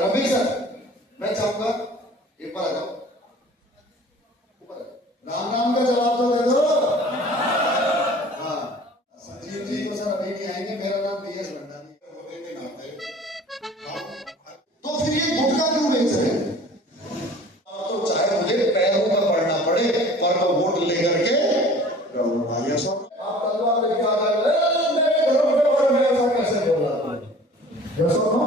Ravi sir, मैं चाहूंगा एक बार आ जाओ, राम राम का जवाब तो दे दो। हाँ, संजीव जी तो सर अभी नहीं आएंगे। मेरा नाम पीएस भंडारी होने के नाते तो फिर ये गुटखा क्यों बेच रहे हैं? तो चाहे मुझे पैरों पर पड़ना पड़े और मैं वोट लेकर के रहूं। आप तलवार लेके आ गए, मेरे घरों पे और मैं ऐसा कैसे बोला? यस और नो?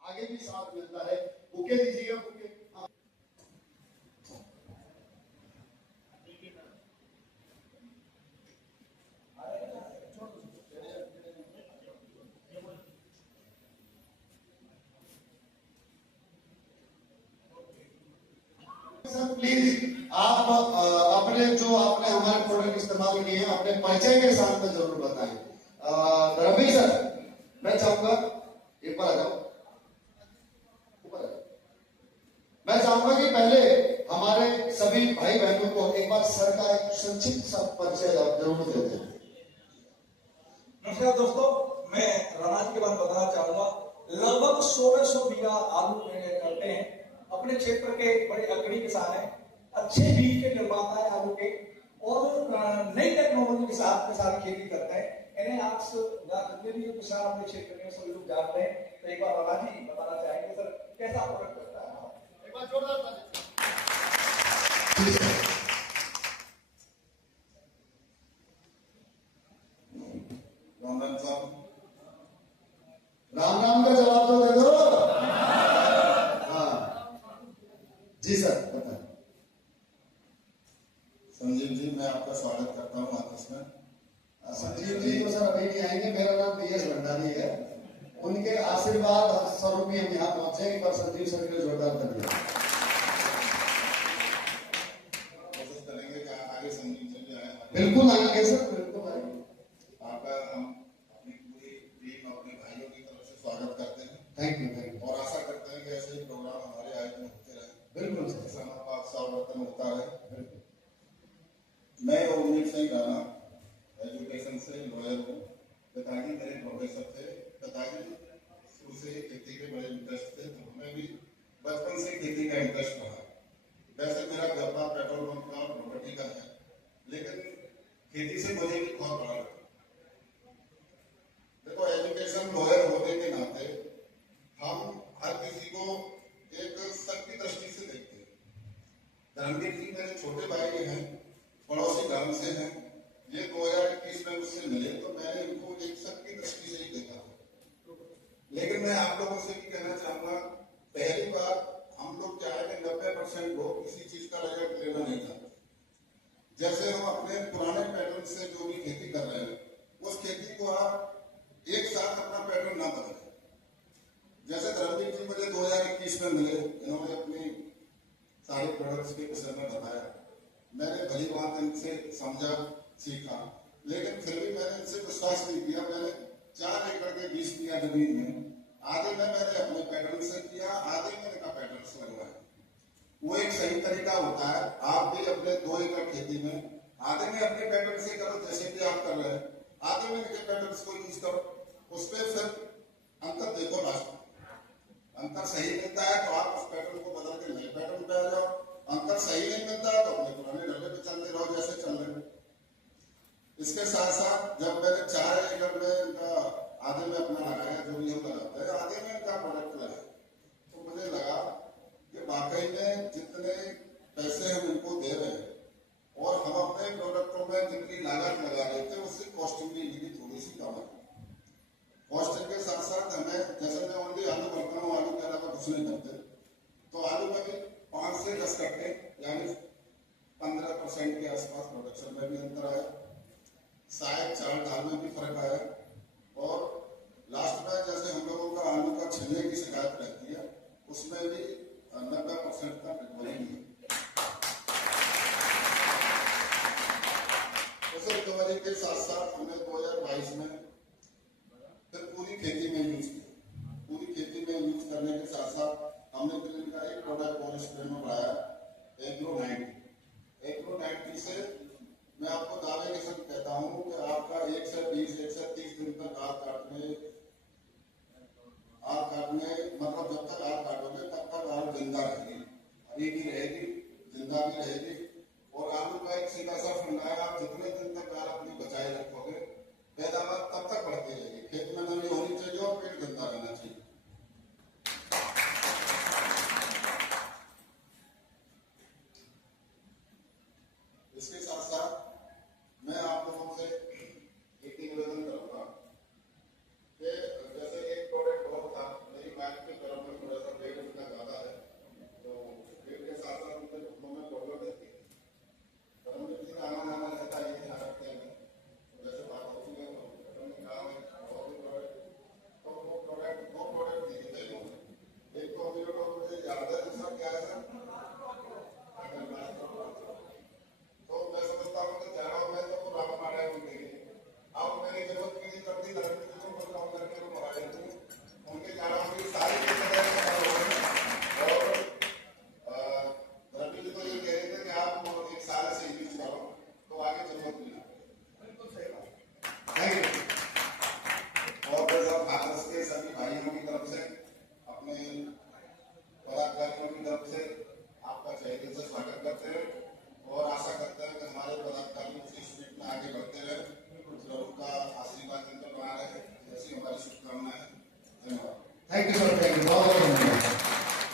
आगे भी साथ मिलता है। बुके दीजिएगा, बुके। सर प्लीज आप अपने जो आपने हमारे प्रोडक्ट इस्तेमाल किए हैं अपने परिचय के साथ में जरूर बताएं। रवि सर, मैं चाहूंगा एक बार आ जाओ, मैं चाहूंगा कि पहले हमारे सभी भाई बहनों को एक बार सर का एक संक्षिप्त सा परिचय आप जरूर देते हैं। नमस्कार दोस्तों, मैं रामाजी के बारे में बताना चाहूंगा। लगभग 1600 बीघा आलू करते हैं। अपने क्षेत्र के बड़े अग्रणी किसान हैं, अच्छे बीज के निर्माता है आलू के, और नई टेक्नोलॉजी के साथ खेती करते हैं। इन्हें आप जितने भी किसान अपने क्षेत्र में सभी लोग जानते हैं। तो एक बार रामाजी बताना चाहेंगे सर कैसा प्रोडक्ट करता है? एक बार जोरदार राम राम का जवाब तो दे दो। हाँ जी सर, बताएं। संजीव जी, मैं आपका स्वागत करता हूँ आतिश में। संजीव जी तो सर अभी नहीं आएंगे। मेरा नाम पीएस भंडारी है। उनके आशीर्वाद स्वरूप ही हम यहाँ पहुंचे। एक बार संजीव सर के लिए जोरदार तालियां। कोशिश करेंगे कि आगे संजीव जी आए। बिल्कुल आएंगे सर, बिल्कुल आएंगे। आपका हम अपनी पूरी टीम अपने भाइयों की तरफ से स्वागत करते हैं। Thank you. और आशा करते हैं कि ऐसे ही प्रोग्राम हमारे आयोजन होते रहे। बिल्कुल सर। इस्लामाबाद सौवर्तन होता रहे। मैं उम्मीद से राणा एजुकेशन से लॉयर हूँ। पिताजी मेरे प्रोफेसर थे। पिताजी शुरू से ही खेती के बड़े इंटरेस्ट थे, तो हमें भी बचपन से खेती का इंटरेस्ट रहा। वैसे मेरा व्यापार पेट्रोल पंप का और प्रॉपर्टी का है, लेकिन खेती से मुझे भी बहुत बड़ा लगा। देखो, एजुकेशन लॉयर होने के नाते हम हर किसी को एक सर की दृष्टि से देखते हैं। धर्मवीर जी मेरे छोटे भाई हैं, पड़ोसी गांव से हैं। ये 2021 में मुझसे मिले तो मैंने इनको एक सर की दृष्टि से ही देखा। लेकिन मैं आप लोगों से भी कहना चाहूंगा, पहली बार हम लोग क्या है कि 90% लोग किसी चीज का रिजल्ट लेना नहीं चाहते। जैसे हम अपने पुराने पैटर्न से जो भी खेती कर रहे हैं, उस खेती को आप एक साथ अपना पैटर्न ना बदलें। जैसे धर्मवीर जी मुझे 2021 में मिले, इन्होंने अपनी सारी प्रोडक्ट्स के विषय में बताया। मैंने भली बात इनसे समझा, सीखा, लेकिन फिर भी मैंने इनसे विश्वास नहीं किया। मैंने 4 एकड़ के 20 बीघा जमीन में आधे में मैंने अपने पैटर्न से किया, आधे में इनका पैटर्न से लगवाया। वो एक सही तरीका होता है। आप भी अपने 2 एकड़ खेती में आधे में अपने पैटर्न से करो, जैसे कि आप कर रहे हैं, आधे में इनके पैटर्न को यूज करो। उस पर फिर अंतर देखो। लास्ट अंतर सही मिलता है तो आप उस पैटर्न को बदल के नए पैटर्न पे आ जाओ। अंतर सही नहीं मिलता है तो अपने पुराने डब्बे पे चलते रहो जैसे चल रहे। इसके साथ साथ जब मैंने 4 एकड़ में इनका आधे में अपना लगाया, जो भी हम लगाते हैं, आधे में इनका प्रोडक्ट लगाया, तो मुझे लगा कि वाकई में जितने पैसे हम इनको दे रहे हैं और हम अपने प्रोडक्टों में जितनी लागत लगा रहे थे, उससे कॉस्टिंग भी इनकी थोड़ी सी कम है। कॉस्टिंग के साथ साथ हमें, जैसे मैं ओनली आलू करता हूँ, आलू के अलावा कुछ नहीं करते, तो आलू में भी 5 से 10 कट्टे यानी 15% के आसपास प्रोडक्शन में भी अंतर आया। शायद चावल दाल में भी फर्क आया। और लास्ट में जैसे हम लोगों का आलू का छिलने की शिकायत रहती है, उसमें भी 90% का रिकवरी है। उस रिकवरी के साथ साथ हमने 2022 में फिर पूरी खेती में यूज किया। पूरी खेती में यूज करने के साथ साथ हमने क्लिनिक का एक प्रोडक्ट और स्प्रे में बढ़ाया, एग्रो-90 से मैं आपको दावे के साथ कहता हूं कि आपका 1 से 20 1 से 30 दिन तक आग काटने मतलब जब तक आग काटोगे तब तक आग जिंदा रहेगी, हरी भी रहेगी, जिंदा भी रहेगी। और आलू का एक सीधा सा फंडा है, आप जितने दिन तक आग अपनी बचाए रखोगे पैदावार तब तक बढ़ती रहेगी। खेत में नमी होनी चाहिए और पेट गंदा रहना चाहिए। इसके साथ साथ मैं आप लोगों से एक निवेदन करूंगा कि जैसे एक प्रोडक्ट बहुत था, मेरी बाइक के तरफ में थोड़ा सा पेड़ उतना ज्यादा है, तो पेड़ के साथ साथ उनके घुटनों में प्रॉब्लम रहती है, गर्म में किसी का आना जाना रहता है, ये ध्यान रखते हैं। जैसे बात होती है तो कहा है और भी प्रोडक्ट, तो वो प्रोडक्ट दिए थे। एक तो अभी लोग मुझे याद है, दूसरा क्या है सर, तो मैं समझता हूँ कि चारों में तो पुराना मारा है उनके लिए, अब मेरी जरूरत की नहीं पड़ती, धर्म की को काम करके वो मरा देते हैं, उनके चारों की सारी और धर्म जी तो ये कह रहे थे कि आप 1 साल से यूज करो तो आगे जरूरत नहीं है। बिल्कुल सही बात, थैंक यू। और फिर सब भारत के सभी भाइयों की तरफ से, अपने पदाधिकारियों की तरफ से आपका चैनल से स्वागत करते हैं और आशा करते हैं कि हमारे पदाधिकारी उसी स्पीड में आगे बढ़ते रहे, प्रभु का आशीर्वाद इन पर बना रहे, ऐसी हमारी शुभकामनाएं। धन्यवाद। Thank you sir, thank you, बहुत बहुत धन्यवाद।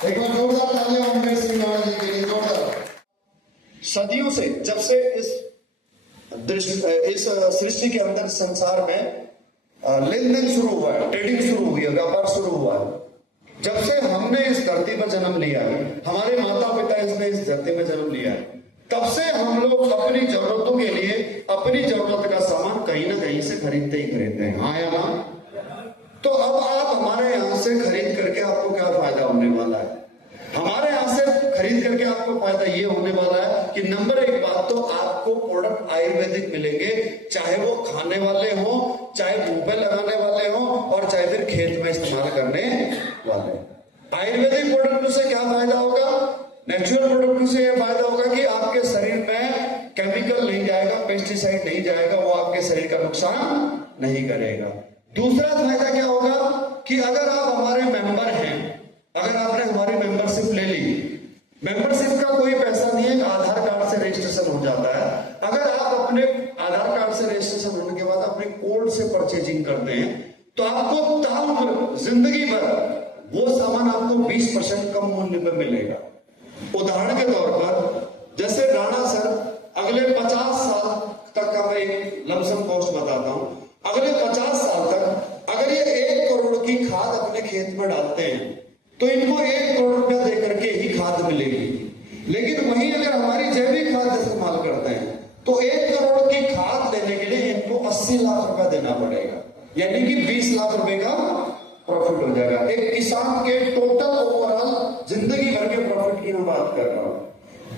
एक बार जोरदार तालियां ओमवीर सिंह राणा जी के लिए, जोरदार। सदियों से, जब से इस सृष्टि के अंदर संसार में लेन देन शुरू हुआ है, ट्रेडिंग शुरू हुई है, व्यापार शुरू हुआ है, जब से हमने इस धरती पर जन्म लिया है, हमारे माता पिता इसने इस धरती में जन्म लिया है, तब से हम लोग अपनी जरूरतों के लिए अपनी जरूरत का सामान कहीं ना कहीं से खरीदते ही खरीदते हैं, हाँ या ना? तो अब आप हमारे यहाँ से खरीद करके आपको क्या फायदा होने वाला है? हमारे यहाँ से खरीद करके आपको फायदा ये होने वाला है कि नंबर 1 बात तो आपको प्रोडक्ट आयुर्वेदिक मिलेंगे, चाहे वो खाने वाले हो, चाहे मुंह पे लगाने वाले हो, और चाहे फिर खेत में इस्तेमाल करने वाले। आयुर्वेदिक प्रोडक्ट से क्या फायदा होगा? नेचुरल प्रोडक्ट से यह फायदा होगा कि आपके शरीर में केमिकल नहीं जाएगा, पेस्टिसाइड नहीं जाएगा, वो आपके शरीर का नुकसान नहीं करेगा। दूसरा फायदा क्या होगा कि अगर आप हमारे मेंबर हैं, अगर आपने हमारी मेंबरशिप ले ली, मेंबरशिप का कोई पैसा नहीं है, आधार कार्ड से रजिस्ट्रेशन हो जाता है। अगर आप अपने आधार कार्ड से रजिस्ट्रेशन होने के बाद अपने कोड से परचेजिंग करते हैं तो आपको ताउम्र जिंदगी भर वो सामान आपको 20% कम मूल्य में मिलेगा। उदाहरण के तौर पर जैसे राणा सर अगले 50 साल तक का मैं एक लमसम कॉस्ट बताता हूं, अगले 50 साल तक अगर ये 1 करोड़ की खाद अपने खेत में डालते हैं तो इनको 1 करोड़ रुपया दे करके ही खाद मिलेगी। लेकिन वहीं अगर हमारी जैविक खाद इस्तेमाल करते हैं तो 1 करोड़ की खाद लेने के लिए इनको 80 लाख रुपया देना पड़ेगा, यानी कि 20 लाख रुपए का प्रॉफिट हो जाएगा। एक किसान के टोटल ओवरऑल जिंदगी भर के प्रॉफिट की मैं बात कर रहा हूं।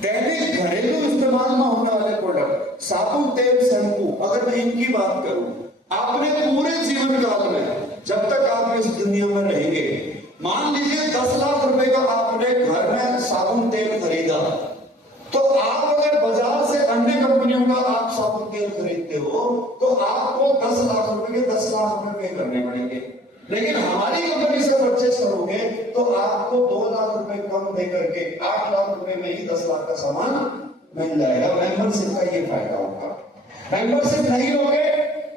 दैनिक घरेलू इस्तेमाल में होने वाले प्रोडक्ट, साबुन, तेल, शैम्पू, अगर मैं इनकी बात करूं, आपने पूरे जीवन काल में जब तक आप इस दुनिया में रहेंगे, मान लीजिए 10 लाख रुपए का आपने घर में साबुन तेल खरीदा, तो आप अगर बाजार से अन्य कंपनियों का आप साबुन तेल खरीदते हो तो आपको 10 लाख रुपए के 10 लाख रुपए पे करने पड़ेंगे। लेकिन हमारी कंपनी से परचेस करोगे तो आपको 2 लाख रुपए कम दे करके 8 लाख रुपए में ही 10 लाख का सामान मिल जाएगा। मेंबरशिप का ये फायदा होगा। मेंबरशिप नहीं लोगे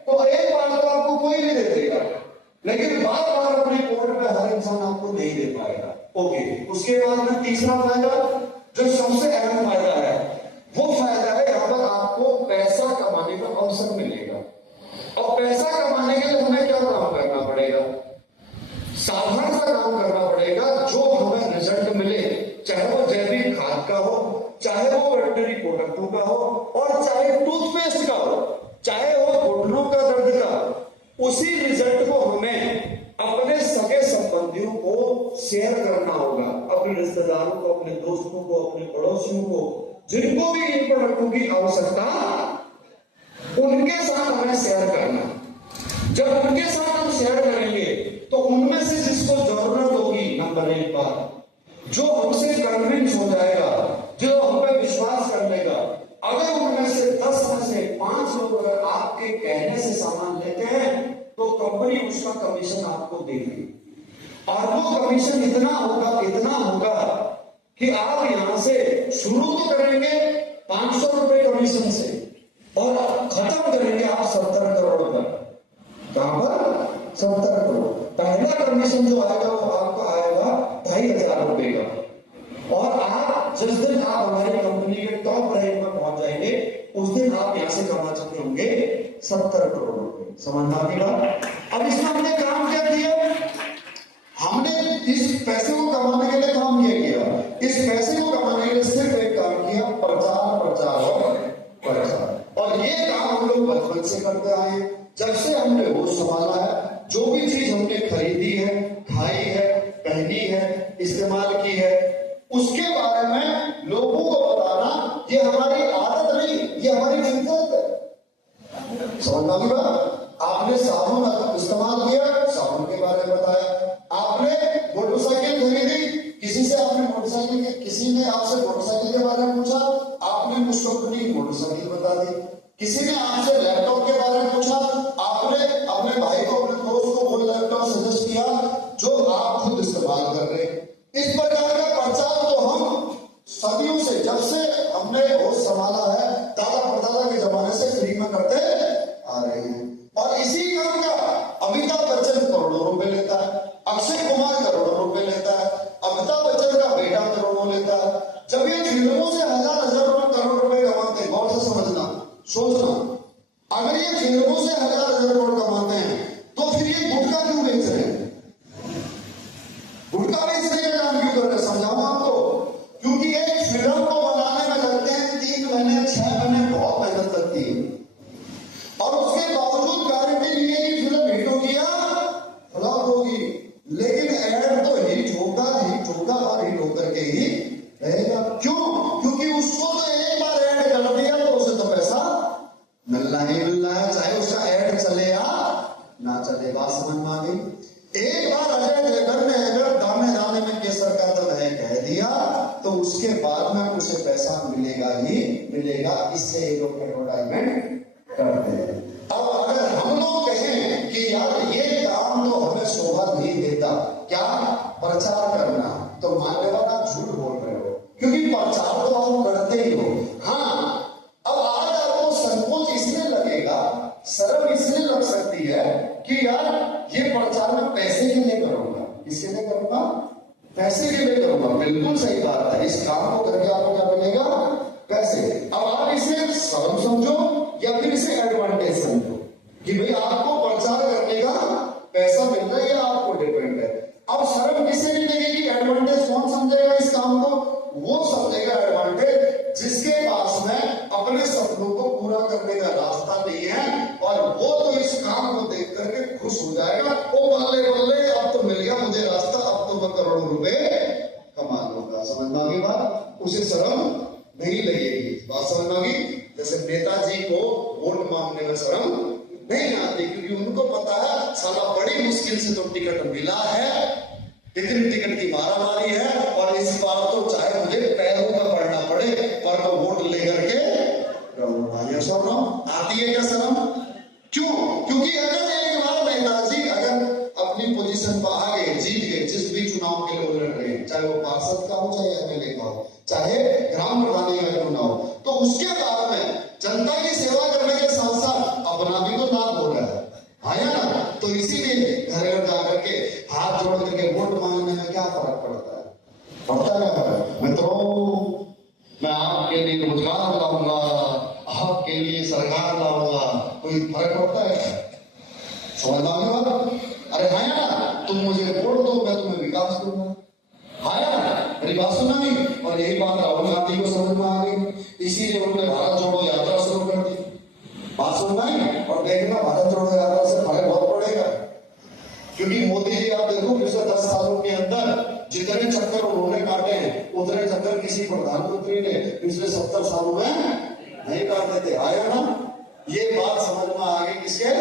तो एक बार तो आपको कोई भी दे देगा, लेकिन बार बार अपने कोड पे हर इंसान आपको नहीं दे पाएगा। ओके, उसके बाद में तीसरा फायदा जो सबसे अहम फायदा है, वो फायदा है यहाँ पर आपको पैसा कमाने का अवसर मिलेगा। और पैसा कमाने के लिए हमें क्या काम करना पड़ेगा? साधारण सा काम करना पड़ेगा, जो हमें रिजल्ट मिले, चाहे वो जैविक खाद का हो, चाहे वो वेटरनरी प्रोडक्टों का हो, और चाहे टूथपेस्ट का हो, चाहे वो घुटनों का दर्द का, उसी रिजल्ट को हमें अपने सगे संबंधियों को शेयर करना होगा, अपने रिश्तेदारों को, अपने दोस्तों को, अपने पड़ोसियों को, जिनको भी इन प्रोडक्टों की आवश्यकता, उनके साथ हमें शेयर करना। जब उनके साथ हम शेयर करेंगे तो उनमें से जिसको जरूरत होगी, नंबर 1 बात, जो हमसे कन्विंस हो जाएगा, जो हम पे विश्वास कर लेगा, अगर उनमें से 10 में से 5 लोग अगर आपके कहने से सामान लेते हैं तो कंपनी उसका कमीशन आपको देगी। और वो कमीशन इतना होगा कि आप यहां से शुरू तो करेंगे 500 रुपए कमीशन से और खत्म करेंगे आप 70 करोड़ पर। कहां पर? 70 करोड़। पहला कमीशन जो आएगा वो आपको आएगा 2500 रुपए का। और आप जिस दिन आप हमारी कंपनी के टॉप रैंक में पहुंच जाएंगे उस दिन आप यहां से कमा चुके होंगे 70 करोड़ रुपए। समझ में आ गई बात? अब इसमें हमने काम क्या किया? हमने इस पैसे को कमाने के लिए काम क्या किया? इस पैसे को कमाने के लिए सिर्फ एक काम किया, प्रचार प्रचार और प्रचार। और ये काम हम लोग बचपन से करते आए हैं। जब से हमने होश संभाला है, जो भी चीज हमने खरीदी है, खाई है, पहनी है, इस्तेमाल की है, उसके बारे में लोगों को बताना ये हमारी आदत नहीं, ये हमारी जिद्दत है। समझ में आ गई बात? आपने साबुन इस्तेमाल किया, साबुन के बारे में बताया। आपने मोटरसाइकिल खरीदी, किसी से आपने किसी ने आपसे मोटरसाइकिल के बारे में पूछा, आपने उस कंपनी की मोटरसाइकिल बता दी। किसी ने आपसे लैपटॉप के बारे में पूछा, आपने अपने भाई को, अपने दोस्त को वो लैपटॉप सजेस्ट किया जो आप खुद इस्तेमाल कर रहे हैं। इस प्रकार का प्रचार तो हम सदियों से, जब से हमने होश संभाला है, दादा परदादा के जमाने से फ्री में करते आ रहे हैं। और इसी काम का अमिताभ बच्चन करोड़ों रुपए लेता है, अक्षय कुमार करोड़ों रुपए लेता है, अमिताभ बच्चन का बेटा करोड़ों लेता है। जब ये फिल्मों से हजार करोड़ रुपए कमाते हैं, गौर से समझना, सोचना, अगर ये फिल्मों से हजार करोड़ कमाते हैं तो फिर ये गुटखा क्यों बेच रहे हैं? गुटखा बेचने का काम क्यों कर रहे हैं? समझाऊंगा आपको। क्योंकि एक फिल्म को बनाने में लगते हैं 3 महीने 6 महीने, बहुत मेहनत लगती है। और उसके बावजूद गारंटी नहीं है कि फिल्म हिट होगी या फ्लॉप होगी, लेकिन एड तो हिट होगा और हिट होकर के ही रहेगा। क्यों? क्योंकि उसको तो एक बार ऐड कर दिया तो उसे तो पैसा मिलना ही मिलना है, चाहे उसका ऐड चले या ना चले। बात समझ में आ गई? एक बार अजय देवगन ने अगर दाने दाने में केसर का दम है कह दिया तो उसके बाद में उसे पैसा मिलेगा ही मिलेगा। इससे ये लोग एडवर्टाइजमेंट करते हैं। अब अगर हम लोग कहें कि यार ये काम तो हमें शोभा नहीं देता, क्या प्रचार करना, तो मान लेगा आप झूठ बोल रहे हो, क्योंकि प्रचार तो आप करते ही हो। हाँ, अब आज आपको संकोच इसलिए लगेगा, शर्म इसलिए लग सकती है कि यार ये प्रचार में पैसे के लिए करूंगा। किसके लिए करूंगा? पैसे के लिए करूंगा। बिल्कुल सही बात है। इस काम को करके आपको क्या मिलेगा? पैसे। अब आप इसे शर्म समझो या फिर इसे एडवांटेज समझो कि भाई आपको प्रचार करने का पैसा मिल रहा है, ये आपको डिपेंड है। अब शर्म किसे नहीं लगेगी? एडवांटेज कौन समझेगा इस काम को? वो समझेगा एडवांटेज जिसके पास में अपने सपनों को पूरा करने का रास्ता नहीं है, और वो तो इस काम को देख करके खुश हो जाएगा। ओ बल्ले बल्ले, अब तो मिल गया मुझे रास्ता, अब तो मैं करोड़ों रुपए कमा लूंगा। समझ में आ गई बात? उसे शर्म नहीं लगेगी। बात समझ में आ गई? जैसे नेताजी को वोट मांगने में शर्म नहीं आती, क्योंकि उनको पता है साला बड़ी मुश्किल से तो टिकट मिला है, इतनी टिकट की मारामारी है, और इस बार तो चाहे मुझे पैरों में पड़ना पड़े पर मैं वोट लेकर के रहूंगा। ये शर्म आती है क्या शर्म? क्यों? क्योंकि अगर एक बार नेताजी अगर अपनी पोजीशन पर आ गए, जीत गए, जिस भी चुनाव के लिए वो लड़ रहे हैं, चाहे वो पार्षद का हो, चाहे एमएलए का हो, चाहे ग्राम प्रधानी का क्यों ना हो, तो उसके बाद में जनता की सेवा करने के साथ साथ अपना भी तो लाभ हो रहा है, आया ना? तो इसीलिए घर घर जाकर के हाथ जोड़ करके वोट मांगने में क्या फर्क पड़ता है? पड़ता है फर्क? मित्रों, मैं आपके लिए रोजगार लाऊंगा, आपके लिए सरकार लाऊंगा, कोई फर्क पड़ता है? समझ में आ गई बात? अरे है ना, तुम मुझे वोट दो, मैं तुम्हें विकास दूंगा। है ना? मेरी बात सुना नहीं? और यही बात राहुल गांधी को समझ में आ गई, इसीलिए उन्होंने भारत जोड़ो यात्रा शुरू कर दी। बात सुनना ही और देखना, भारत जोड़ो यात्रा से फर्क बहुत पड़ेगा। क्योंकि मोदी जी आप देखो पिछले 10 सालों के अंदर जितने चक्कर उन्होंने काटे हैं, उतने चक्कर किसी प्रधानमंत्री ने पिछले 70 सालों में नहीं काटे थे। आया ना? ये बात समझ में आ गई किसके?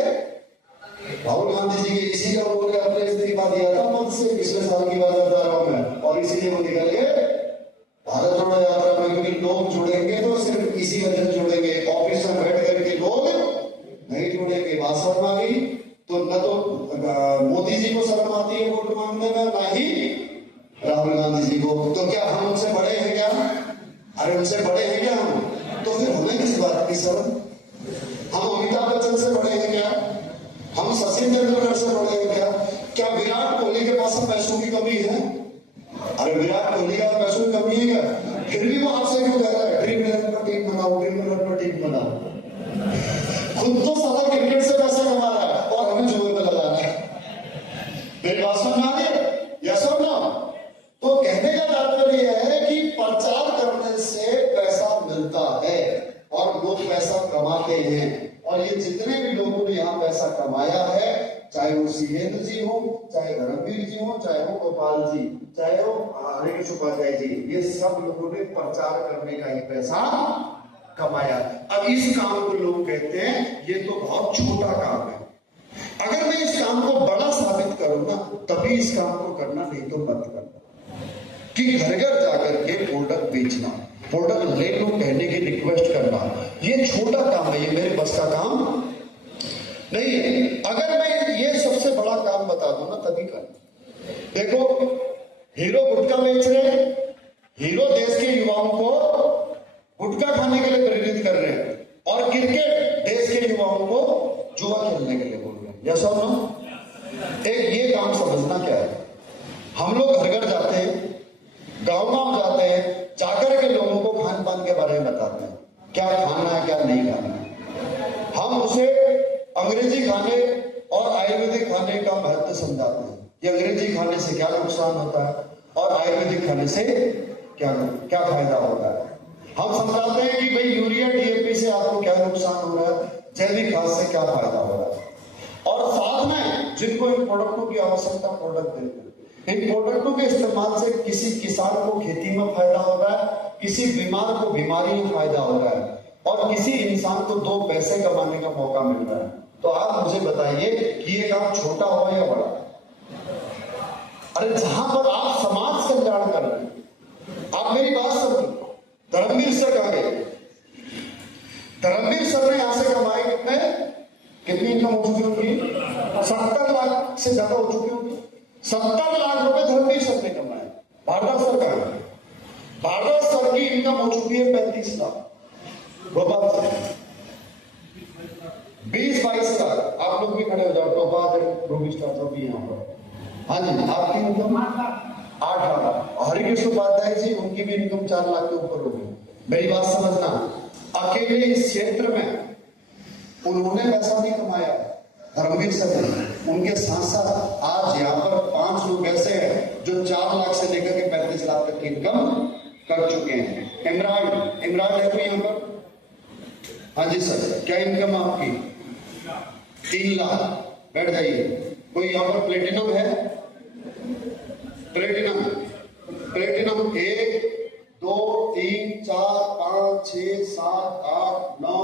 राहुल गांधी जी के इसी का उन्होंने अपने इस्तीफा दिया था पद से, पिछले साल की बात बता रहा हूं मैं, और इसीलिए वो निकल गए भारत जोड़ो यात्रा में, क्योंकि लोग जुड़ेंगे तो सिर्फ इसी वजह से जुड़ेंगे, ऑफिस में बैठ करके लोग नहीं जुड़ेंगे। बात समझ आ गई? तो न तो मोदी जी को शर्म आती है वोट मांगने में, ना ही राहुल गांधी जी को। तो क्या हम उनसे बड़े हैं क्या? अरे उनसे बड़े हैं क्या हम? तो फिर हमें किस बात की शर्म? हम अमिताभ बच्चन से बड़े हैं क्या? हम सचिन तेंदुलकर से बड़े हैं क्या? क्या विराट कोहली के पास पैसों की कमी है? अरे विराट कोहली का पैसों की कमी है क्या? फिर भी वो आपसे क्यों कह रहा है ड्रीम 11 पर टीम बनाओ, ड्रीम 11 पर टीम बनाओ? खुद तो सारा क्रिकेट से पैसे कमा रहा है और हमें जुए में लगा रहा है। मेरी बात समझ आ रही? यस और नो? तो कहने का तात्पर्य है कि प्रचार करने से पैसा मिलता है और लोग पैसा कमाते हैं। और ये जितने भी लोगों ने यहाँ पैसा कमाया है, चाहे वो सीएन जी हो, चाहे धर्मवीर जी हो, चाहे वो गोपाल जी, चाहे वो हरीश उपाध्याय जी, ये सब लोगों ने प्रचार करने का ही पैसा कमाया। अब इस काम को लोग कहते हैं ये तो बहुत छोटा काम है। अगर मैं इस काम को बड़ा साबित करूंगा तभी इस काम को करना, नहीं तो मत करना। कि घर घर जाकर के प्रोडक्ट बेचना, प्रोडक्ट ले लो कहने की रिक्वेस्ट करना, ये छोटा काम है, ये मेरे बस का काम नहीं है। अगर मैं ये सबसे बड़ा काम बता दूं ना तभी करना। देखो हीरो गुटखा बेच रहे हैं, हीरो देश के युवाओं को गुटखा खाने के लिए प्रेरित कर रहे हैं, और क्रिकेट देश के युवाओं को जुआ खेलने के लिए बोल रहे हैं। यस और नो? एक ये काम समझना क्या है, हम लोग घर घर जाते हैं, गांव गांव जाते हैं, जाकर के लोगों को खान पान के बारे में बताते हैं, क्या खाना है क्या नहीं खाना है। हम उसे अंग्रेजी खाने और आयुर्वेदिक खाने का महत्व समझाते हैं, कि अंग्रेजी खाने से क्या नुकसान होता है और आयुर्वेदिक खाने से क्या क्या फायदा होता है। हम समझाते हैं कि भाई यूरिया डीएपी से आपको क्या नुकसान हो रहा है, जैविक खाद से क्या फायदा हो रहा है। और साथ में जिनको इन प्रोडक्टों की आवश्यकता प्रोडक्ट देते हैं, इन प्रोडक्टों के इस्तेमाल से किसी किसान को खेती में फायदा हो रहा है, किसी बीमार को बीमारी में फायदा हो रहा है, और किसी इंसान को 2 पैसे कमाने का मौका मिल रहा है। तो आप मुझे बताइए कि ये काम छोटा हो या बड़ा? अरे जहां पर आप समाज कल्याण कर रहे हैं, आप मेरी बात समझिए। धर्मवीर सर कहा गए, धर्मवीर सर ने यहां से कमाई कितनी इनकम हो चुकी होगी? 70 लाख से ज्यादा हो चुकी होगी। 70 लाख रुपए धर्मवीर सर ने कमाए। भारद्वाज सर कहा गए, भारद्वाज सर की इनकम हो चुकी है 35 लाख। गोपाल सर 20-22 लाख। आप लोग भी खड़े हो जाओ, गोपाल रोबी स्टार सब भी यहाँ पर। हाँ जी, आपकी इनकम 8 लाख। हरिकृष्ण उपाध्याय जी, उनकी भी इनकम 4 लाख के ऊपर हो गई। मेरी बात समझना, अकेले इस क्षेत्र में उन्होंने पैसा नहीं कमाया, धर्मवीर सर ने। उनके साथ साथ आज यहाँ पर 5 लोग ऐसे हैं जो 4 लाख से लेकर के 35 लाख तक की इनकम कर चुके हैं। इमरान है कोई यहाँ पर? हाँ जी सर, क्या इनकम आपकी? 3 लाख। बैठ जाइए। कोई यहाँ पर प्लेटिनम है? प्लेटिनम 1 2 3 4 5 6 7 8 9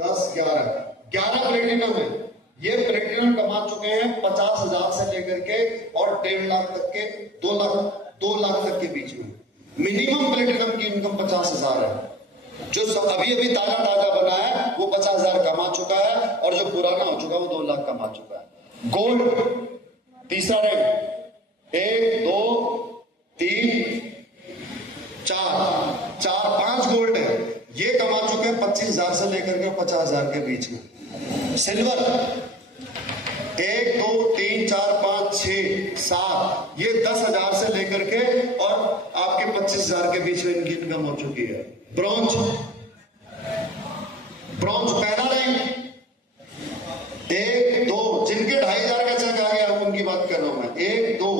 10 11 प्लेटिनम है। ये प्लेटिनम कमा चुके हैं 50,000 से लेकर के और 1.5 लाख तक के, 2 लाख तक के बीच में। मिनिमम प्लेटिनम की इनकम 50,000 है। जो अभी ताजा बना है वो 50,000 कमा चुका है, और जो पुराना हो चुका है वो 2 लाख कमा चुका है। गोल्ड तीसरा रैंक, 1 2 3 4 5 गोल्ड है। ये कमा चुके हैं 25,000 से लेकर के 50,000 के बीच में। सिल्वर 1 2 3 4 5 6 7, ये 10,000 से लेकर के और आपके 25,000 के बीच में इनकी इनकम हो चुकी है। ब्रॉन्ज पहला रैंक 1 2, जिनके 2,500 का चेक आ गया उनकी बात कर रहा हूं मैं। 1 2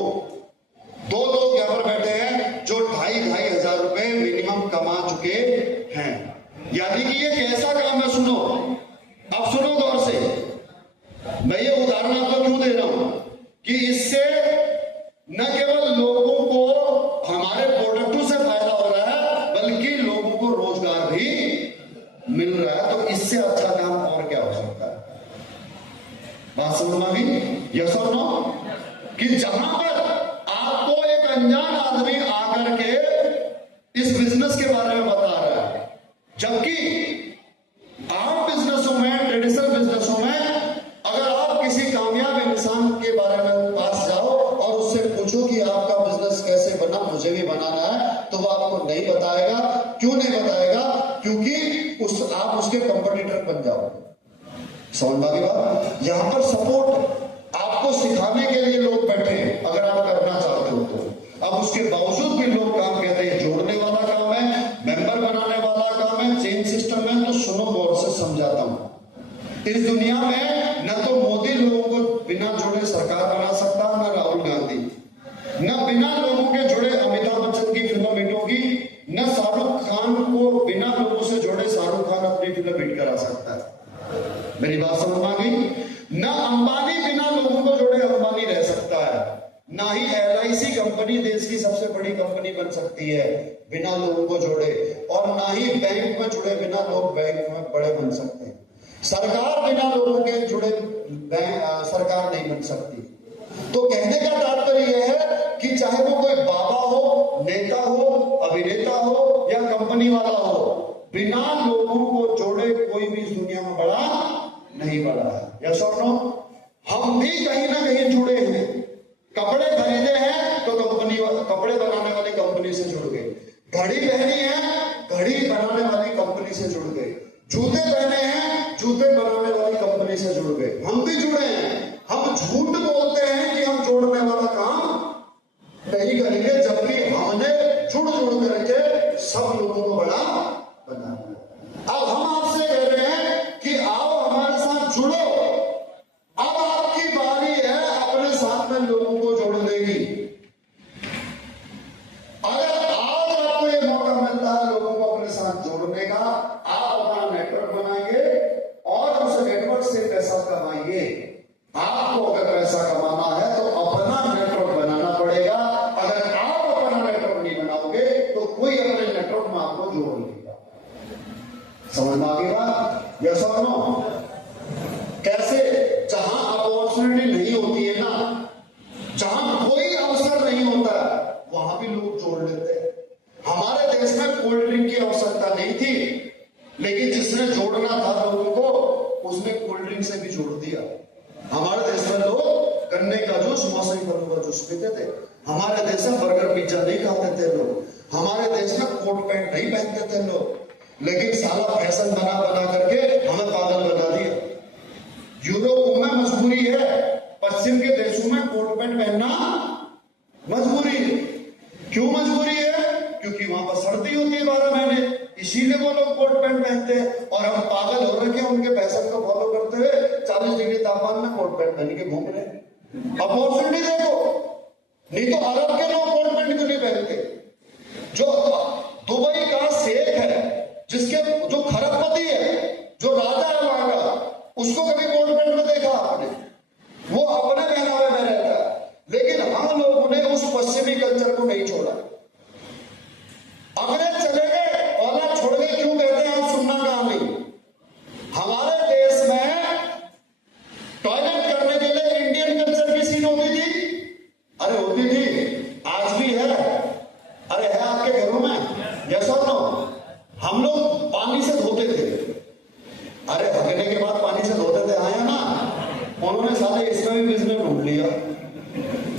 लोग यहां पर बैठे हैं जो 2,500 रुपए मिनिमम कमा चुके हैं। यानी कि ये कैसा काम है, सुनो, अब सुनो गौर से। मैं ये उदाहरण आपको क्यों दे रहा हूं कि इससे न केवल लोगों को हमारे प्रोडक्टों से फायदा हो रहा है, बल्कि लोगों को रोजगार भी मिल रहा है। तो इससे अच्छा काम और क्या हो सकता है? बात समझ में आ गई? यस और नो? कि जहां पर आपको एक अनजान आदमी आकर के इस बिजनेस के बारे में बता रहा है, जबकि आप बिजनेसों में, ट्रेडिशनल बिजनेसों में, अगर आप किसी कामयाब इंसान के बारे में पास जाओ और उससे पूछो कि आपका बिजनेस कैसे बना, मुझे भी बनाना है, तो वो आपको नहीं बताएगा। क्यों नहीं बताएगा? क्योंकि आप उसके कंपटीटर बन जाओगे। समझ में आ गई बात? यहां पर सपोर्ट आपको सिखाने के लिए लोग बैठे हैं, अगर आप करना चाहते हो तो। अब उसके बावजूद भी लोग काम कहते हैं जोड़ने वाला काम है, मेंबर बनाने वाला काम है, चेंज सिस्टम है। तो सुनो, गौर से समझाता हूं। इस दुनिया में न तो मोदी लोगों को बिना जुड़े सरकार बना सकता, न राहुल गांधी, न बिना लोगों के जुड़े अमिताभ बच्चन की फिल्म हिट होगी, न शाहरुख खान को बिना लोगों से जुड़े शाहरुख खान अपनी फिल्म हिट करा सकता है। मेरी बात समझ में आ गई? न अंबानी बिना लोगों को जुड़े अंबानी रह सकता है, ना ही LIC कंपनी देश की सबसे बड़ी कंपनी बन सकती है बिना लोगों को जोड़े, और ना ही बैंक में जुड़े बिना लोग बैंक में बड़े बन सकते हैं। सरकार बिना लोगों के जुड़े सरकार नहीं बन सकती। तो कहने का तात्पर्य यह है कि चाहे वो कोई बाबा हो, नेता हो, अभिनेता हो या कंपनी वाला हो, बिना लोगों को जोड़े कोई भी इस दुनिया में बड़ा नहीं बढ़ा है। यस और नो? हम भी कहीं ना कहीं जुड़े हैं। कपड़े खरीदे हैं तो कपड़े बनाने वाली कंपनी से जुड़ गए। घड़ी पहनी है, घड़ी बनाने वाली कंपनी से जुड़ गए। जूते पहने हैं, जूते बनाने वाली कंपनी से जुड़ गए। हम भी जुड़े हैं। हम झूठ बोलते हैं कि हम जोड़ने वाला काम नहीं करेंगे, जबकि हमने जुड़ करके सब लोगों को बड़ा बनाना। अब हम आपसे कह रहे हैं कि आओ हमारे साथ जुड़ो। अब आपकी बारी है अपने साथ में लोगों को जोड़ने की। अगर आज आपको ये मौका मिलता है लोगों को अपने साथ जोड़ने का, आप अपना नेटवर्क बनाएंगे और उस नेटवर्क से पैसा कमाएंगे। आपको अगर पैसा कमाना है तो अपना नेटवर्क बनाना पड़ेगा। अगर आप अपना नेटवर्क नहीं बनाओगे तो कोई अपने नेटवर्क में आपको जोड़ लेगा। समझ में आ गई बात? यस और नो? कैसे? जहां अपॉर्चुनिटी नहीं होती है ना, जहां कोई अवसर नहीं होता, वहां भी लोग जोड़ लेते हैं। हमारे देश में कोल्ड ड्रिंक की आवश्यकता नहीं थी, लेकिन जिसने जोड़ना था लोगों को, उसने कोल्ड ड्रिंक से भी जोड़ दिया। हमारे देश में लोग गन्ने का जूस, मौसमी फलों का जूस पीते थे। हमारे देश में बर्गर पिज्जा नहीं खाते थे लोग। हमारे देश में कोट पैंट नहीं पहनते थे लोग, लेकिन साला फैशन बना करके हमें पागल बना दिया। यूरोप में मजबूरी है, पश्चिम के देशों में कोट पैंट पहनना मजबूरी है। क्यों मजबूरी है? क्योंकि वहां पर सर्दी होती है 12 महीने, इसीलिए वो लोग कोट पैंट पहनते हैं। और हम पागल हो रहे हैं उनके फैशन को फॉलो करते हुए 40 डिग्री तापमान में कोट पैंट पहन के घूम रहे हैं। अपॉर्चुनिटी देखो, नहीं तो अरब के लोग कोट पैंट क्यों नहीं पहनते? जो दुबई का शेख है, जिसके जो खरबपति है, जो राजा है वहां का, उसको कभी कोट पैंट में देखा आपने? वो अपने पहनावे में रहता है। लेकिन हम लोगों ने उस पश्चिमी कल्चर को नहीं छोड़ा। अंग्रेज चले गए, औलाद छोड़ गए, क्यों कहते हैं? आप सुनना कहानी। हमारे देश में टॉयलेट करने के लिए इंडियन कल्चर की सीट होती थी। अरे होती थी, आज भी है। अरे है आपके घरों में? यस और नो? हम लोग पानी से धोते थे। अरे हगने के बाद पानी से धोते थे, आया ना? उन्होंने साले इसमें भी बिजनेस ढूंढ लिया।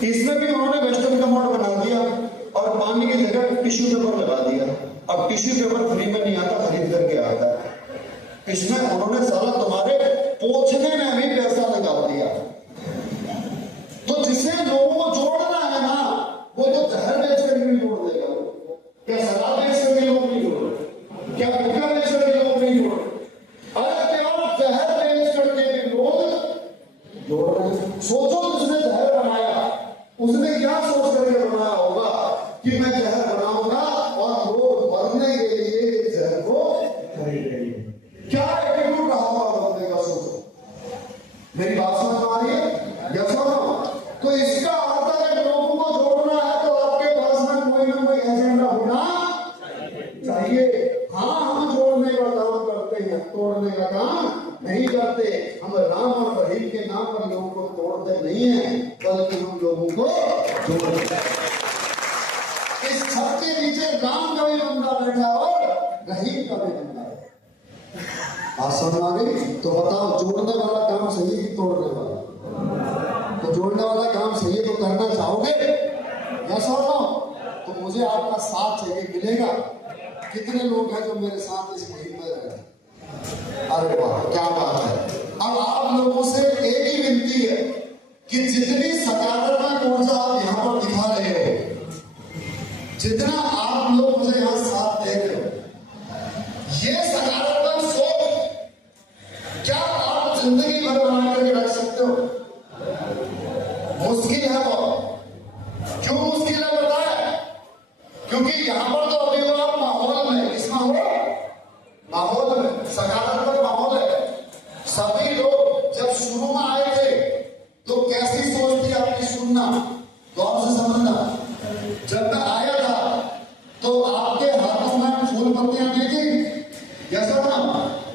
इसमें भी उन्होंने वेस्टर्न कमोड बना दिया और पानी की जगह टिश्यू पेपर लगा दिया। अब टिश्यू पेपर फ्री में नहीं आता, खरीद करके आता है। इसमें उन्होंने साला तुम्हारे पोंछने में भी पैसा लगा दिया। तो जिसे लोगों को जोड़ना है ना, वो तो जहर बेच कर भी जोड़ देगा। क्या शराब बेच कर भी लोग नहीं जोड़? क्या गुटखा बेच कर भी लोग नहीं जोड़? अरे क्या जहर बेच करके भी लोग जोड़ रहे हैं। सोचो, जिसने जहर बनाया उसने क्या सोच करके बनाया होगा कि मैं जहर बनाऊंगा और लोग मरने के लिए इस जहर को खरीदेंगे। क्या एटीट्यूड रहा होगा बंदे का? सोचो। मेरी बात समझ में आ रही है? यस और नो? तो इसका अर्थ है लोगों को जोड़ना है तो आपके पास में कोई ना कोई एजेंडा होना चाहिए। हाँ, हम जोड़ने का काम करते हैं, तोड़ने का काम नहीं करते। हम राम और रहीम के नाम यहाँ पर लोगों को तोड़ते नहीं है, बल्कि हम लोगों को जोड़ते हैं। इस छत के नीचे राम का भी बंदा बैठा और रहीम का भी बंदा है। बात समझ आ गई? तो बताओ, जोड़ने वाला काम सही है कि तोड़ने वाला? तो जोड़ने वाला काम सही है तो करना चाहोगे? यस और नो? तो मुझे आपका साथ चाहिए, मिलेगा? कितने लोग हैं जो मेरे साथ इस मुहिम में रहे? अरे वाह, क्या बात है। अब आप लोगों से एक ही विनती है कि जितनी सकारात्मक ऊर्जा आप यहाँ पर दिखा रहे हो, जितना आप लोग मुझे यहाँ साथ दे रहे हो, ये सकारात्मक सोच क्या आप जिंदगी भर बना करके रख सकते हो? मुश्किल है बहुत। क्यों मुश्किल है पता है? क्योंकि यहाँ पर तो अभी वो आप माहौल में, किस माहौल में, सकारात्मक माहौल है। सभी लोग जब शुरू में आए थे तो कैसी सोच थी आपकी, सुनना, गौर से समझना। जब मैं आया था तो आपके हाथों में फूल पत्तियां देखी, जैसा ना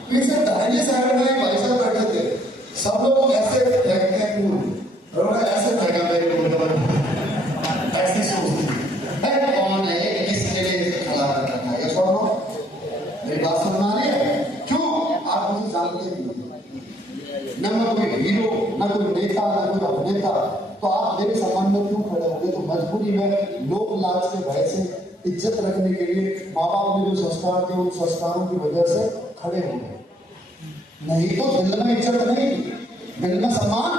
पीछे दाहिनी साइड में भाई साहब बैठे थे, सब लोग ऐसे फेंकते हैं फूल, उन्होंने ऐसे फेंका मेरे फूल, ऐसी सोच थी। कौन है, किसके लिए खड़ा कर रखा है? ये छोड़ो, मेरी बात समझ आ रही है? क्यों? आप मुझे जानते नहीं, न मैं कोई हीरो, न कोई नेता, न कोई अभिनेता, तो आप मेरे सम्मान में क्यों खड़े होंगे? तो मजबूरी में लोक लाज के भय से, इज्जत रखने के लिए माँ बाप ने जो संस्कार दिए, उन संस्कारों की वजह से खड़े हो गए। नहीं तो दिल में इज्जत नहीं, दिल में सम्मान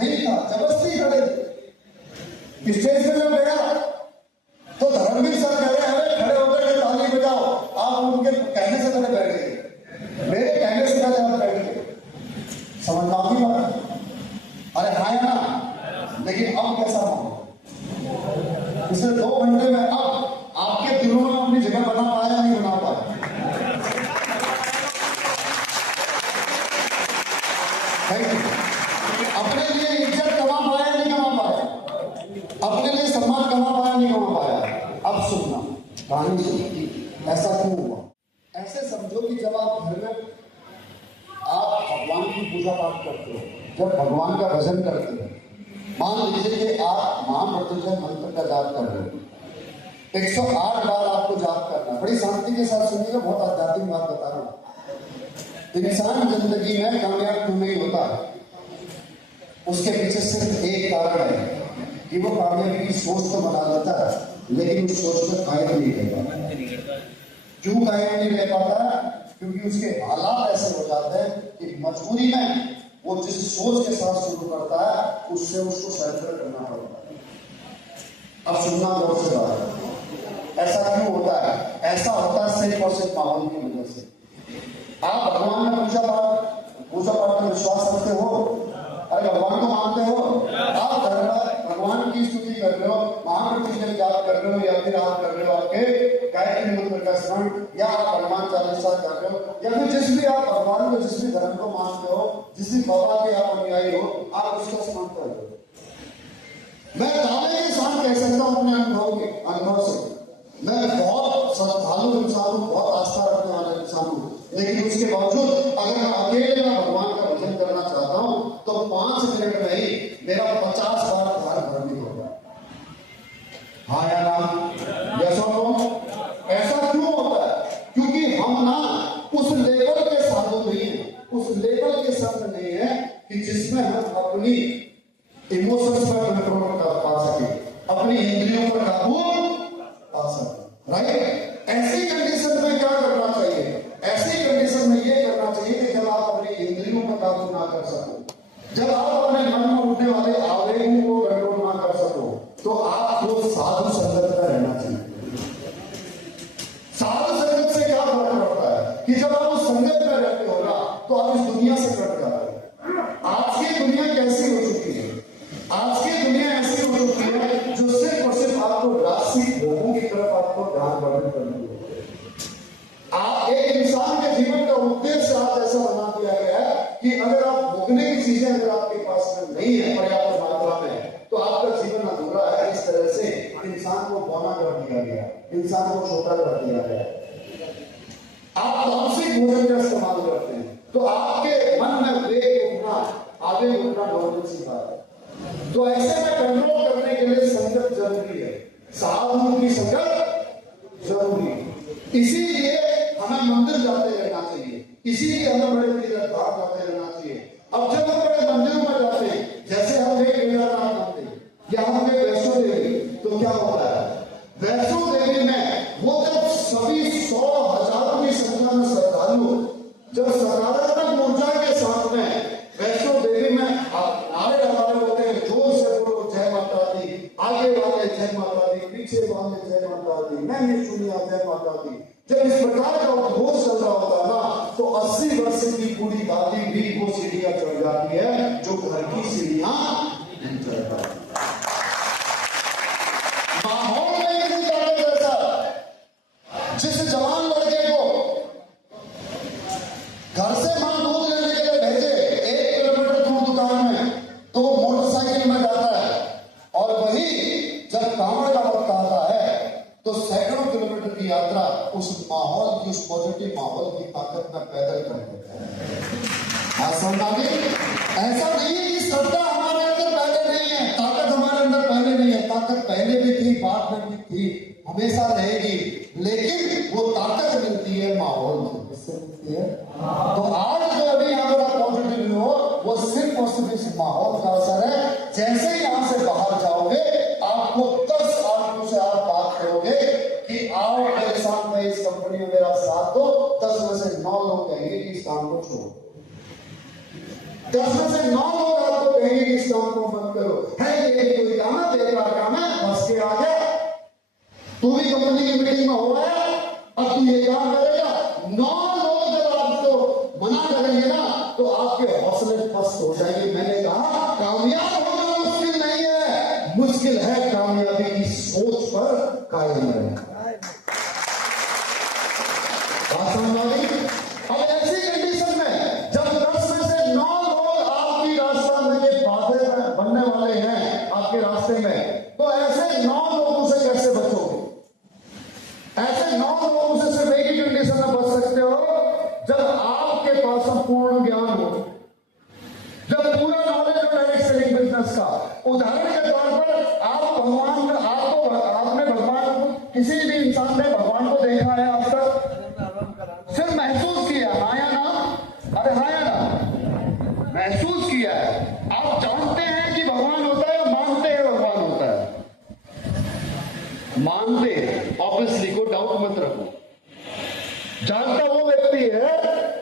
नहीं था, जबरदस्ती खड़े थे। स्टेज पे जब गया तो धर्मवीर सर कह रहे हैं खड़े होकर के ताली बजाओ, आप उनके कहने से खड़े बैठ गए, मेरे कहने से खड़े आप बैठ गए। समझ आती बात? अरे हाँ या ना? लेकिन अब कैसा माहौल? पिछले 2 घंटे में अब आपके दिलों में अपनी जगह बना पाया या नहीं बना पाया? अपने लिए इज्जत कमा पाया नहीं कमा पाया? अपने लिए सम्मान कमा पाया नहीं कमा पाया? अब सुनना, कहानी सुनना, ऐसा क्यों हुआ? ऐसे समझो कि जब आप घर में आप भगवान की पूजा पाठ करते हो, जब भगवान का भजन करते हो, मान लीजिए कि आप महामृत्युंजय मंत्र का जाप कर रहे हो, 108 बार आपको जाप करना। बड़ी शांति के साथ सुनिएगा, बहुत आध्यात्मिक बात बता रहा हूं। इंसान जिंदगी में कामयाब क्यों नहीं होता? उसके पीछे सिर्फ एक कारण है कि वो कामयाबी की सोच तो बना लेता है, लेकिन उस सोच में कायम नहीं रह पाता। क्यों कायम नहीं रह पाता? क्योंकि उसके हालात ऐसे हो जाते हैं कि मजबूरी में वो जिस सोच के साथ शुरू करता है, उससे उसको सरेंडर करना पड़ता है। अब सुनना गौर से बात, ऐसा क्यों होता है? ऐसा होता है सिर्फ और सिर्फ माहौल की वजह से। आप भगवान में पूजा पाठ में विश्वास रखते हो, अरे भगवान को मानते हो, आप घर में भगवान की स्तुति कर रहे हो, महामृत्युंजय जाप कर रहे हो, या फिर आप कर रहे हो आपके गायत्री मंत्र का स्मरण, या आप हनुमान चालीसा कर रहे हो, या फिर जिस भी आप भगवान को, जिस भी धर्म को मानते हो, जिस भी बाबा के आप अनुयायी हो, आप उसका स्मरण कर रहे हो। मैं दावे के साथ कह सकता हूं अपने अनुभव से, मैं बहुत श्रद्धालु इंसान हूं, बहुत आस्था रखने वाला इंसान हूं, लेकिन उसके बावजूद अगर मैं अकेले में भगवान का भजन करना चाहता हूं तो 5 मिनट में ही मेरा 50 बार ध्यान भ्रमित होगा। हाँ या ना? यस और नो? ऐसा क्यों होता है? क्योंकि हम ना उस लेवल के साधु नहीं है, उस लेवल के संत नहीं है कि जिसमें हम अपनी इमोशंस पर कंट्रोल पा सके, अपनी इंद्रियों पर काबू पा सके। राइट? ऐसी कंडीशन में क्या करना चाहिए? ऐसी कंडीशन में ये करना चाहिए कि जब आप अपनी इंद्रियों पर काबू ना कर सको, जब आप अपने मन में उठने वाले आवेगों को कंट्रोल ना कर सको, तो आपको साधु संगत में रहना चाहिए। साधु संगत से क्या फर्क पड़ता है कि जब आप उस संगत में रहते हो ना, तो आप इस दुनिया से कट जाते हो। आज की दुनिया कैसी हो चुकी है? आज की दुनिया ऐसी हो चुकी है जो सिर्फ और सिर्फ आपको राशि भोगों की तरफ आपको ध्यान वर्धित करनी है। आप एक इंसान के जीवन का उद्देश्य आप ऐसा बना दिया गया है कि अगर आप भोगने की चीजें अगर आपके पास में नहीं है पर्याप्त मात्रा में, तो आपका जीवन अधूरा है। इस तरह से इंसान को बौना कर दिया गया, इंसान को छोटा कर दिया गया। आप तामसिक भोजन का इस्तेमाल करते हैं तो आपके मन में वेग उठना, आगे बढ़ना नॉर्मल सी बात है। तो ऐसे में कंट्रोल करने के लिए संगत जरूरी है, साधु की संगत जरूरी है। इसीलिए हमें मंदिर जाते रहना चाहिए, इसीलिए हमें बड़े तीर्थ धाम जाते रहना चाहिए। अब जब हम बड़े मंदिरों में जाते हैं, जैसे हम एक केदारनाथ जाते हैं या हम एक वैष्णो देवी, तो क्या होता है, वैष्णो देवी में वो जब सभी 100,000 की संख्या में श्रद्धालु जब सकारात्मक ऊर्जा के साथ में वैष्णो देवी में नारे लगाने होते हैं, जोर से बोलो जय माता दी, आगे वाले जय माता दी, पीछे वाले जय माता दी, मैंने सुनिया जय माता दी, जब इस प्रकार का उद्घोष चल रहा होता है ना, तो 80 वर्ष की बूढ़ी दादी भी वो सीढ़ियां चढ़ जाती है जो घर की सीढ़ियां नहीं चढ़ पाती। माहौल में नहीं जाने जैसा, जिस जवान लड़के को घर से मां दूध लेने के लिए भेजे 1 किलोमीटर दूर दुकान में, तो वो मोटरसाइकिल में जाता है, और वही जब कांवड़ का वक्त आता है तो सैकड़ों किलोमीटर की यात्रा उस माहौल की, उस पॉजिटिव माहौल की ताकत में पैदल कर देता है। ऐसा नहीं है कि श्रद्धा हमारे अंदर पहले नहीं है, ताकत हमारे अंदर पहले नहीं है, ताकत पहले भी थी, बाद में भी थी, हमेशा रहेगी, लेकिन वो ताकत मिलती है माहौल से। किससे मिलती है? तो आज जो अभी यहाँ पर पॉजिटिव हो, वो सिर्फ और सिर्फ इस माहौल का असर है। जैसे ही यहाँ से बाहर जाओगे, आपको 10 आदमियों से आप बात करोगे कि आओ मेरे साथ में इस कंपनी में मेरा साथ दो, 10 में से 9 लोग कहेंगे कि इस काम को छोड़ो, 10 में से 9 लोग आपको कहेंगे कि इस काम को मत करो। है ये कोई काम है, बेकार काम है, बस के आ गया, तू भी कंपनी की मीटिंग में हो गया, अब तू ये काम करेगा। 9 लोग जब आपको मना करेंगे ना, तो आपके हौसले पस्त हो जाएंगे। मैंने कहा कामयाब होना मुश्किल नहीं है, मुश्किल है कामयाबी की सोच पर कायम रहना। अब ऐसी कंडीशन में जब 10 में से 9 लोग आपकी रास्ता में ये बाधे बनने वाले हैं आपके रास्ते में, तो ऐसे 9 लोगों से कैसे बचोगे? ऐसे 9 लोगों से सिर्फ एक ही कंडीशन में बच सकते हो, जब आपके पास पूर्ण ज्ञान हो, जब पूरा नॉलेज हो डायरेक्ट सेलिंग बिजनेस का। उदाहरण के तौर पर आप आपने भगवान को, किसी भी इंसान ने भगवान को देखा है आज तक? सिर्फ महसूस किया, हाँ या ना? अरे हाँ या ना? महसूस किया है। आप जानते हैं कि भगवान होता है, मानते हैं भगवान होता है? मानते हैं, ऑब्वियसली, कोई डाउट मत रखो। जानता वो व्यक्ति है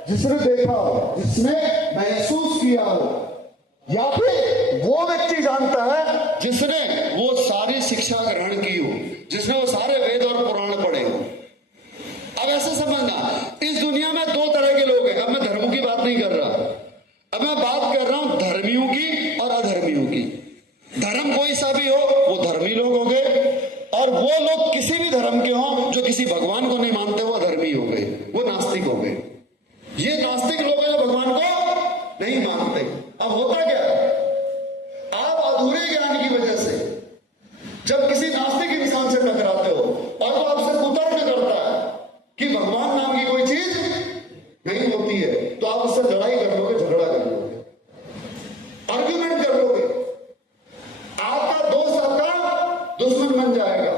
जिसने देखा हो, जिसने महसूस किया हो, या फिर वो व्यक्ति जानता है जिसने वो सारी शिक्षा ग्रहण की हो, जिसने वो सारे वेद और पुराण पढ़े हो। अब ऐसे समझना, इस दुनिया में 2 तरह के लोग हैं। अब मैं धर्मों की बात नहीं कर रहा, अब मैं बात कर रहा हूं धर्मियों की और अधर्मियों की। धर्म कोई सा भी हो, वो धर्मी लोग हो गए, और वो लोग किसी भी धर्म के हों जो किसी भगवान को नहीं मानते, वो अधर्मी हो गए, वो नास्तिक हो गए। ये नास्तिक लोग हैं जो भगवान को नहीं मानते। अब होता क्या है, आप अधूरे ज्ञान की वजह से जब किसी नास्तिक इंसान से टकराते हो और वो आपसे कुतर्क करता है कि भगवान नाम की कोई चीज नहीं होती है, तो आप उससे लड़ाई कर लोगे, झगड़ा कर लोगे, आर्ग्यूमेंट कर लोगे, आपका दोस्त आपका दुश्मन बन जाएगा।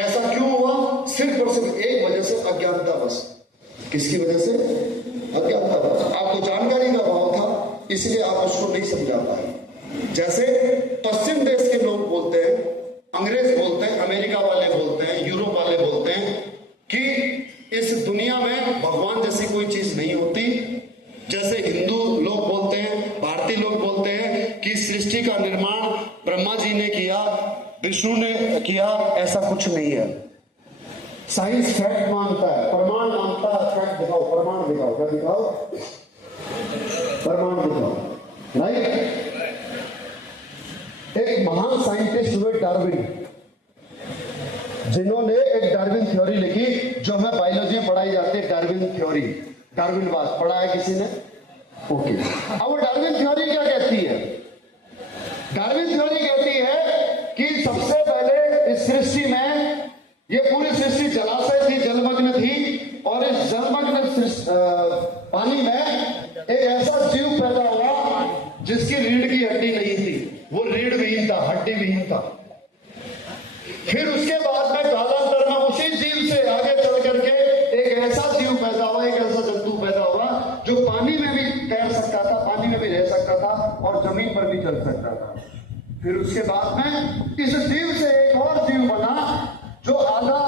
ऐसा क्यों हुआ? सिर्फ और सिर्फ एक वजह से, अज्ञानता बस। किसकी वजह से? अज्ञानता बस। आपको जानकारी का अभाव था, इसलिए आप उसको नहीं समझा पाए। जैसे पश्चिम देश के लोग बोलते हैं, अंग्रेज बोलते हैं, अमेरिका वाले बोलते हैं, यूरोप वाले बोलते हैं कि इस दुनिया में भगवान जैसी कोई चीज नहीं होती। जैसे हिंदू लोग बोलते हैं, भारतीय लोग बोलते हैं कि सृष्टि का निर्माण ब्रह्मा जी ने किया, विष्णु ने किया, ऐसा कुछ नहीं है। साइंस फैक्ट मानता है, प्रमाण मानता है। फैक्ट दिखाओ, प्रमाण दिखाओ, क्या दिखाओ? प्रमाण दिखाओ, राइट? एक महान साइंटिस्ट हुए डार्विन, जिन्होंने एक डार्विन थ्योरी लिखी, जो हमें बायोलॉजी में पढ़ाई जाती है। डार्विन थ्योरी, डार्विनवाद पढ़ा है किसी ने? ओके। अब वो डार्विन थ्योरी क्या कहती है? डार्विन थ्योरी कहती है कि सबसे पहले इस सृष्टि में, ये पूरी सृष्टि जलाशय थी, जलमग्न थी, और इस जलमग्न पानी में एक ऐसा जीव पैदा हुआ जिसकी और जमीन पर भी चल सकता था। फिर उसके बाद में इस जीव से एक और जीव बना जो आधा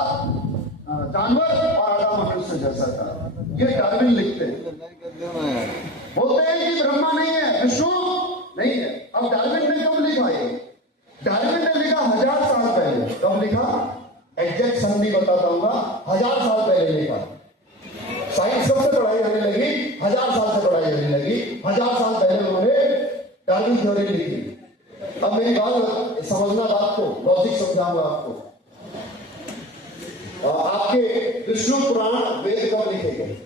जानवर और आधा मनुष्य जैसा था। ये डार्विन लिखते हैं, बोलते हैं कि ब्रह्मा नहीं है, विष्णु नहीं है। अब डार्विन ने कब लिखा ये? डार्विन ने लिखा 1000 साल पहले। कब लिखा? एग्जैक्ट संधि बताता हूँ, 1000 साल पहले लिखा। साइंस कब से पढ़ाई होने लगी? 1000 साल से पढ़ाई होने लगी। 1000 साल पहले उन्होंने डार्विन थ्योरी लिखी। अब मेरी बात समझना, बात को लॉजिक समझाऊंगा आपको। आपके विष्णु पुराण वेद कब लिखे गए?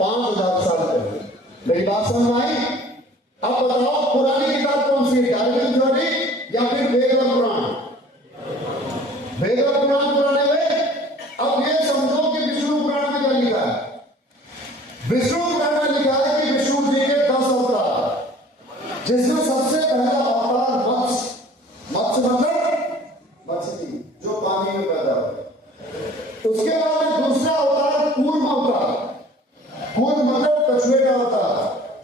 5000 साल पहले। मेरी बात समझ में आई? अब बताओ पुरानी किताब कौन सी है, डार्विन थ्योरी या फिर वेद और पुराण? वेद और पुराण पुराने हुए। अब ये समझो कि विष्णु पुराण में क्या लिखा है? विष्णु पुराण में लिखा है कि विष्णु जी के 10 अवतार, जिसमें सबसे पहला अवतार मत्स्य। मत्स्य मतलब मछली जो पानी में पैदा हो। उसके बाद दूसरा अवतार कूर्म अवतार। कूर्म मतलब कछुए का अवतार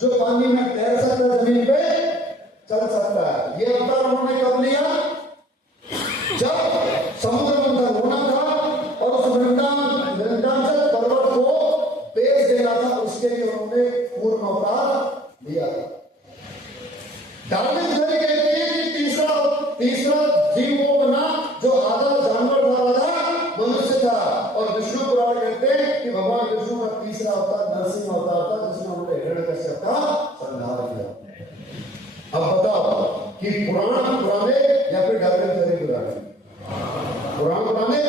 जो पानी में तैर सकता है, जमीन पे चल सकता है। ये अवतार उन्होंने कब लिया? जब समुद्र मंथन होना था और उस वृंदावन पर्वत को पेश देना था, उसके लिए उन्होंने कूर्म अवतार लिया था। डार्विन थ्योरी कहती है कि तीसरा जीव वो बना जो आधा जानवर था, आधा मनुष्य था। और विष्णु पुराण कहते हैं कि भगवान विष्णु का तीसरा अवतार नरसिंह अवतार था, जिसमें उन्होंने हिरण्यकश्यप का संहार किया। अब बताओ कि पुराण पुराने या फिर डार्विन थ्योरी पुराने? पुराण पुराने।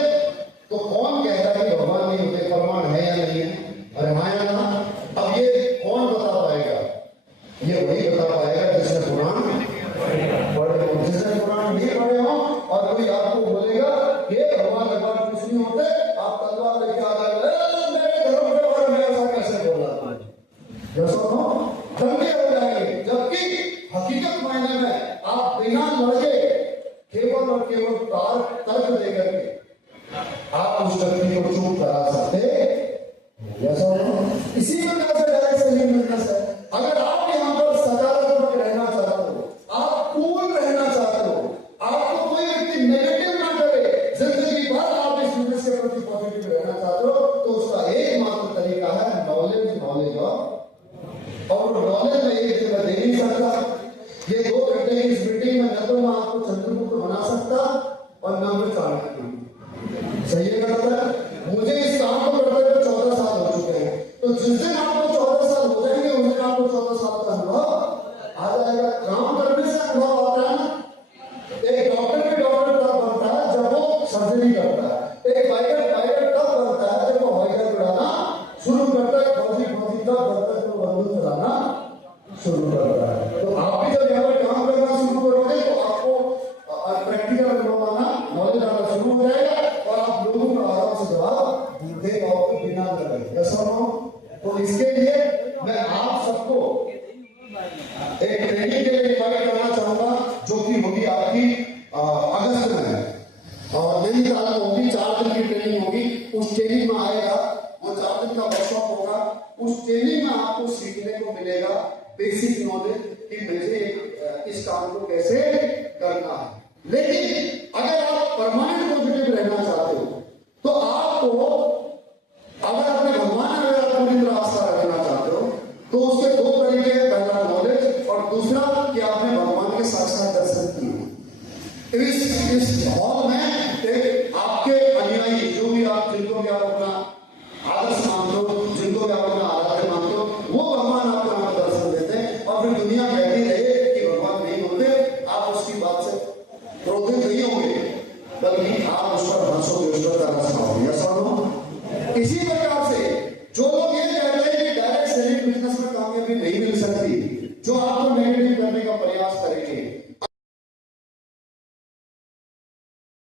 तो कौन कहता है कि भगवान नहीं होते, प्रमाण है या नहीं है? अरे हाँ या ना? अब ये कौन बता पाएगा? ये वही बता पाएगा जिसने पुराण पढ़े हो। जिसने पुराण नहीं पढ़े हो और कोई आपको बोलेगा कि भगवान भगवान कुछ नहीं होते, आप तलवार लेके आ गए, मेरे धर्म के बारे में ऐसा कैसे बोला? दंगे हो जाएंगे। जबकि हकीकत मायने में आप बिना लड़के केवल और केवल तर्क देकर के आप उस व्यक्ति को चुप करा सकते। इसी वजह से डायरेक्ट सही मिलना है। अगर आप यहाँ पर सकारात्मक रहना चाहते हो, आप कूल रहना चाहते हो, आपको कोई व्यक्ति नेगेटिव ना करे, जिंदगी भर आप इस बिजनेस के प्रति पॉजिटिव रहना चाहते हो, तो उसका एकमात्र तरीका है नॉलेज, नॉलेज और नॉलेज में एक जगह दे नहीं सकता। ये 2 घंटे की इस मीटिंग में न तो मैं आपको चंद्रगुप्त बना सकता और न मैं चाणक्य। सही है गलत? मुझे इस काम को करते हुए 14 साल हो चुके हैं। तो जिस दिन आपको 14 साल हो जाएंगे उस दिन आपको 14 साल का अनुभव आ जाएगा। काम करने से अनुभव आता है ना। एक डॉक्टर भी डॉक्टर तब बनता है जब वो सर्जरी करता है। एक पायलट तब बनता है जब वो हवाई जहाज उड़ाना शुरू करता है। फौजी तब बनता है जब वो बंदूक चलाना शुरू करता है। तो आप भी जब यहाँ पर काम करना शुरू करोगे तो आपको प्रैक्टिकल अनुभव आना, नॉलेज आना शुरू हो जाएगा और आप लोगों को आराम से जवाब दे पाओगे बिना लगे। ऐसा हो तो इसके लिए मैं आप सबको एक ट्रेनिंग के लिए इन्वाइट करना चाहूंगा, जो कि होगी आपकी अगस्त में है और नैनीताल में होगी। 4 दिन की ट्रेनिंग होगी। उस ट्रेनिंग में आएगा, वो 4 दिन का वर्कशॉप होगा। उस ट्रेनिंग में आपको सीखने को मिलेगा बेसिक नॉलेज कि मुझे इस काम को कैसे करना है। लेकिन अगर आप परमानेंट पॉजिटिव रहना चाहते हो तो आपको, अगर अपने भगवान में आप पूरी तरह आस्था रखना चाहते हो तो उसके 2 तरीके हैं। पहला नॉलेज और दूसरा कि आपने भगवान के साक्षात दर्शन किए। इस हॉल में एक आपके अनुयायी जो भी आप, जिनको भी आप अपना आदर्श मानते हो, जिनको भी आप अपना आराध्य मानते हो, वो भगवान आपको वहां दर्शन देते हैं। और फिर दुनिया कहती रहे कि भगवान नहीं होते, आप उसकी बात से क्रोधित नहीं होंगे, बल्कि आप उस पर हंसोगे, उस पर तरस खाओगे। ऐसा हो इसी